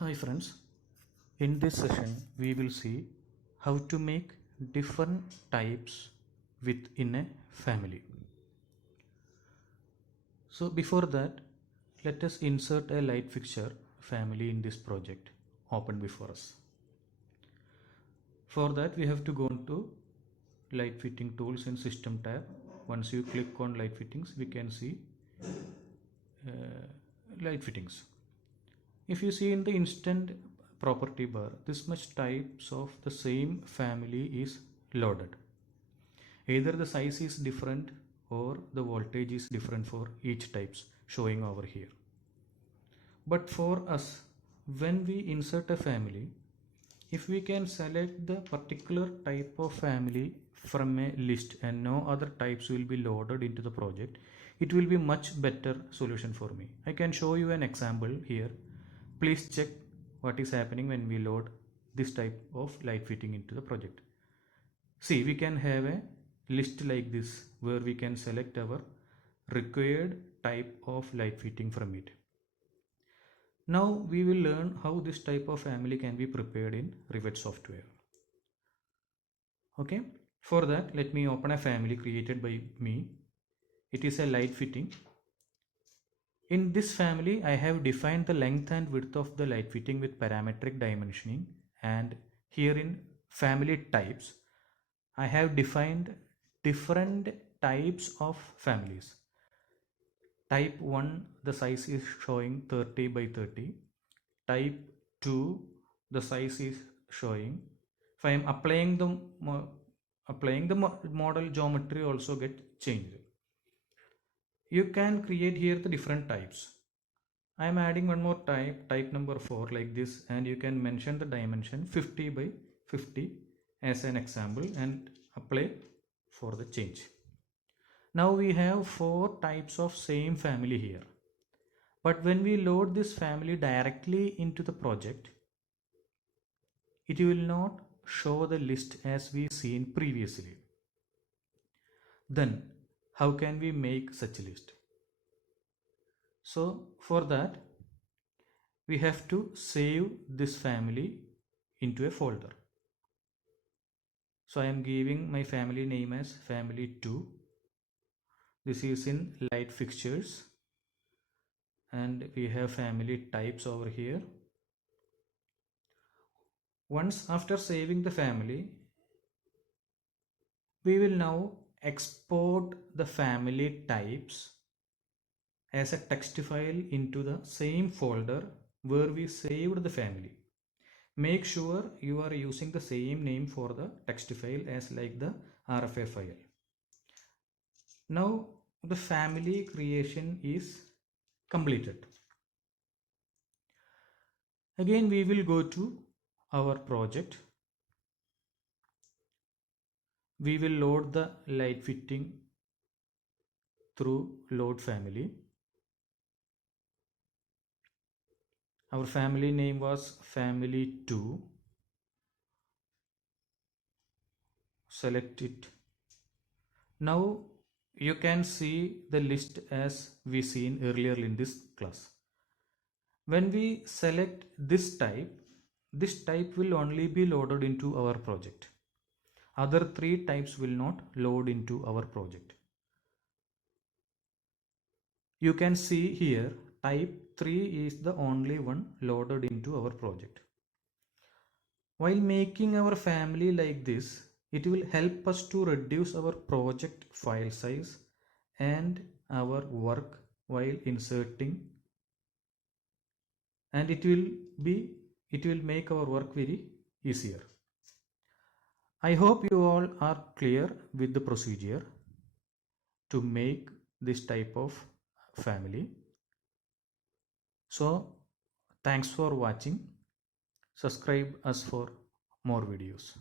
Hi friends, in this session we will see how to make different types within a family. So before that, let us insert a light fixture family in this project open before us. For that we have to go into light fitting tools in system tab. Once you click on light fittings, we can see light fittings. If you see in the instant property bar, this much types of the same family is loaded. Either the size is different or the voltage is different for each types showing over here. But for us, when we insert a family, if we can select the particular type of family from a list and no other types will be loaded into the project, it will be much better solution for me. I can show you an example here. Please check what is happening when we load this type of light fitting into the project. See, we can have a list like this where we can select our required type of light fitting from it. Now we will learn how this type of family can be prepared in Revit software. Okay, for that let me open a family created by me. It is a light fitting. In this family, I have defined the length and width of the light fitting with parametric dimensioning, and here in family types, I have defined different types of families. Type 1, the size is showing 30 by 30. Type 2, the size is showing. If I am applying the model, geometry also get changed. You can create here the different types. I am adding one more type number 4 like this, and you can mention the dimension 50 by 50 as an example and apply for the change. Now we have 4 types of same family here. But when we load this family directly into the project, it will not show the list as we seen previously. Then how can we make such a list? So for that, we have to save this family into a folder. So I am giving my family name as family 2. This is in light fixtures, and we have family types over here. Once after saving the family, we will now export the family types as a text file into the same folder where we saved the family. Make sure you are using the same name for the text file as like the RFA file. Now the family creation is completed. Again we will go to our project. We will load the light fitting through load family. Our family name was family 2. Select it. Now you can see the list as we seen earlier in this class. When we select this type will only be loaded into our project. Other 3 types will not load into our project. You can see here type 3 is the only one loaded into our project. While making our family like this, it will help us to reduce our project file size and our work while inserting, and it will make our work very easier. I hope you all are clear with the procedure to make this type of family. So thanks for watching. Subscribe us for more videos.